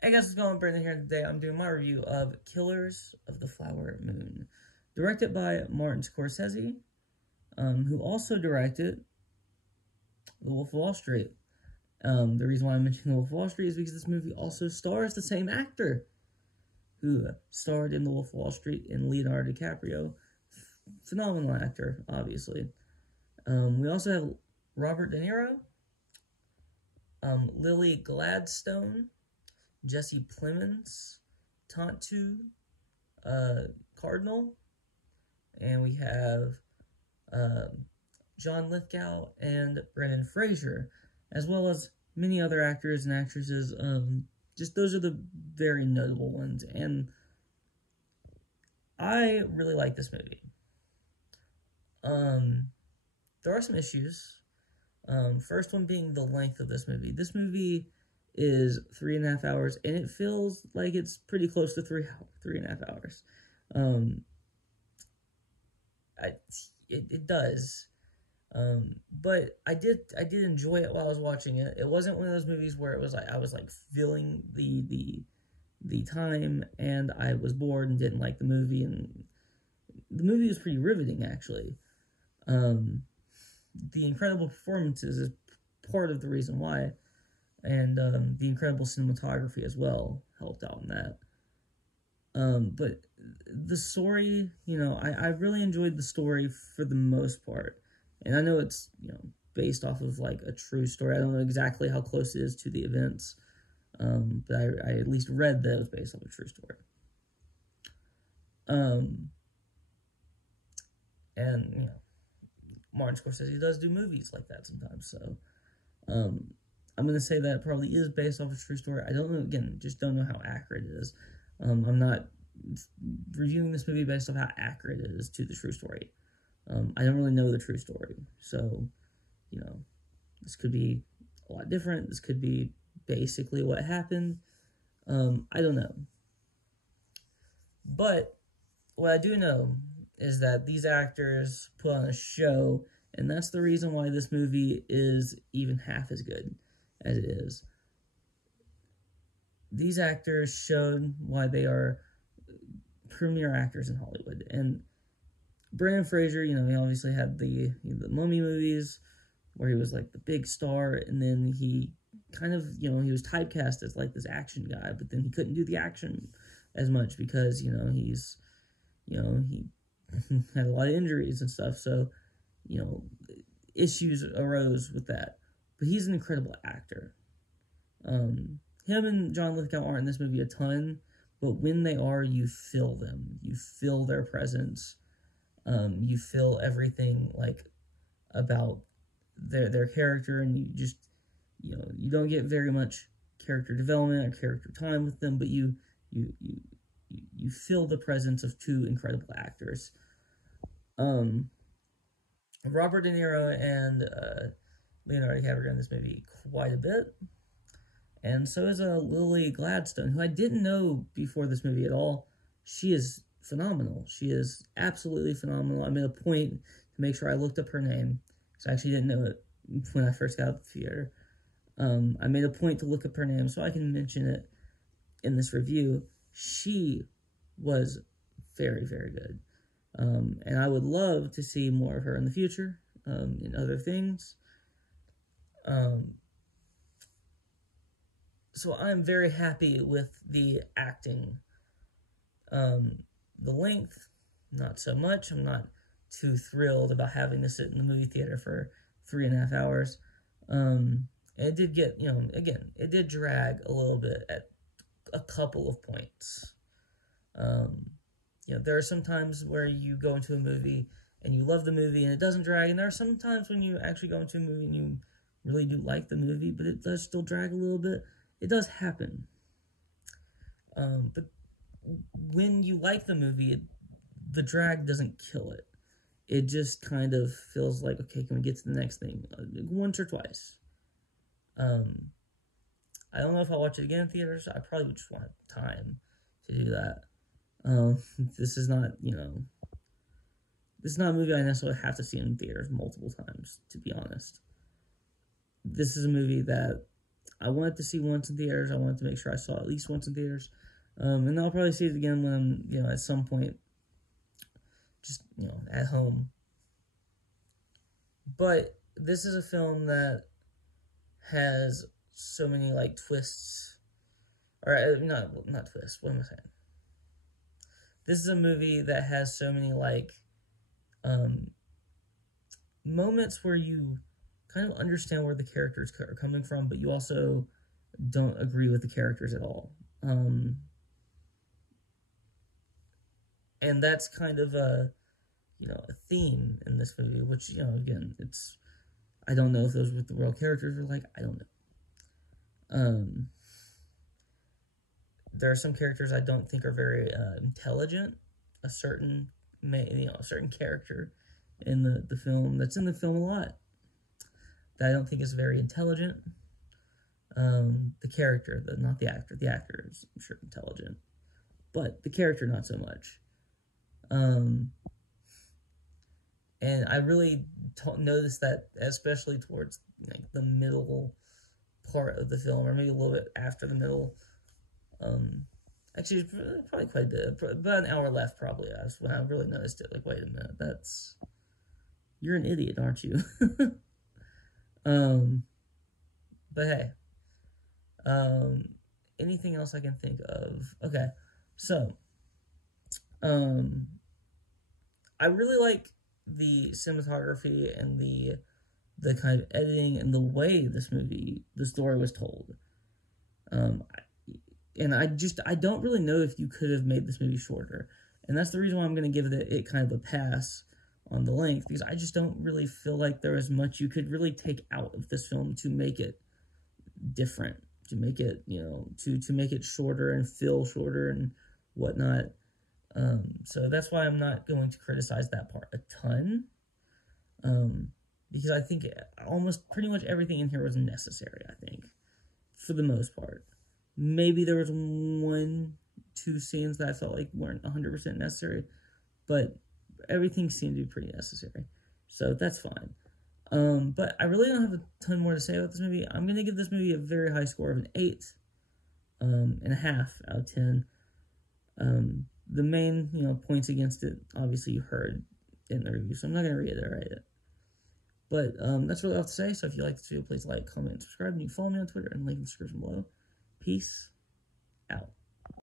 Hey guys, what's going on? Brandon here. Today I'm doing my review of Killers of the Flower Moon, directed by Martin Scorsese, who also directed The Wolf of Wall Street. The reason why I'm mentioning The Wolf of Wall Street is because this movie also stars the same actor who starred in The Wolf of Wall Street in Leonardo DiCaprio. Phenomenal actor, obviously. We also have Robert De Niro, Lily Gladstone, Jesse Plemons, Tontu, Cardinal, and we have John Lithgow and Brendan Fraser, as well as many other actors and actresses. Just those are the very notable ones, and I really like this movie. There are some issues. First one being the length of this movie. This movie is 3.5 hours, and it feels like it's pretty close to 3.5 hours. It does. But I did enjoy it while I was watching it. It wasn't one of those movies where it was like I was like feeling the time, and I was bored and didn't like the movie. And the movie was pretty riveting, actually. The incredible performances is part of the reason why, and the incredible cinematography as well helped out in that. But the story, I really enjoyed the story for the most part. And I know it's, based off of, like, a true story. I don't know exactly how close it is to the events, but I at least read that it was based off a true story. And, Martin Scorsese does do movies like that sometimes, so, I'm going to say that it probably is based off a true story. I don't know, again, just don't know how accurate it is. I'm not reviewing this movie based off how accurate it is to the true story. I don't really know the true story, so, this could be a lot different. This could be basically what happened. I don't know. But what I do know is that these actors put on a show, and that's the reason why this movie is even half as good as it is. These actors showed why they are premier actors in Hollywood. And Brendan Fraser, he obviously had the Mummy movies where he was like the big star, and then he kind of, he was typecast as like this action guy, but then he couldn't do the action as much because, he had a lot of injuries and stuff, so, issues arose with that. But he's an incredible actor. Him and John Lithgow aren't in this movie a ton, but when they are, you feel them. You feel their presence. You feel everything, like, about their character, and you just, you don't get very much character development or character time with them, but you feel the presence of two incredible actors. Robert De Niro and Leonardo DiCaprio in this movie quite a bit, and so is Lily Gladstone, who I didn't know before this movie at all. She is phenomenal. She is absolutely phenomenal. I made a point to make sure I looked up her name, because I actually didn't know it when I first got out of the theater. I made a point to look up her name so I can mention it in this review. She was very, very good. And I would love to see more of her in the future, in other things. So I'm very happy with the acting. The length, not so much. I'm not too thrilled about having to sit in the movie theater for 3.5 hours. And it did get, again, it did drag a little bit at a couple of points. There are some times where you go into a movie and you love the movie and it doesn't drag, and there are some times when you actually go into a movie and you really do like the movie, but it does still drag a little bit. It does happen. But when you like the movie, the drag doesn't kill it. It just kind of feels like, okay, can we get to the next thing? Once or twice. I don't know if I'll watch it again in theaters. I probably would just want time to do that. This is not, this is not a movie I necessarily have to see in theaters multiple times, to be honest. This is a movie that I wanted to see once in theaters. I wanted to make sure I saw it at least once in theaters. And I'll probably see it again when I'm, at some point, just, at home. But this is a film that has so many, like, twists. Or, not twists. What am I saying? This is a movie that has so many, like, moments where you kind of understand where the characters are coming from, but you also don't agree with the characters at all. And that's kind of a theme in this movie, which, again, I don't know if those were the real characters or, like, I don't know. There are some characters I don't think are very intelligent. A certain character in the film that's in the film a lot that I don't think is very intelligent. The character, not the actor. The actor is, I'm sure, intelligent, but the character not so much. And I really noticed that, especially towards the middle part of the film, or maybe a little bit after the middle. Actually, probably quite a bit. About an hour left, probably. That's when I really noticed it. Like, wait a minute, you're an idiot, aren't you? But hey, anything else I can think of? Okay, so, I really like the cinematography and the kind of editing and the way the story was told. And I don't really know if you could have made this movie shorter. And that's the reason why I'm going to give it kind of a pass on the length, because I just don't really feel like there was much you could really take out of this film to make it different, to make it, to make it shorter and feel shorter and whatnot. So that's why I'm not going to criticize that part a ton. Because I think almost pretty much everything in here was necessary, I think, for the most part. Maybe there was 1-2 scenes that I felt like weren't 100% necessary, but everything seemed to be pretty necessary. So that's fine. But I really don't have a ton more to say about this movie. I'm going to give this movie a very high score of an 8.5 out of 10. The main, points against it, obviously you heard in the review, so I'm not going to reiterate it. But that's really all I have to say. So if you like this video, please like, comment, and subscribe. And you can follow me on Twitter and link in the description below. Peace out.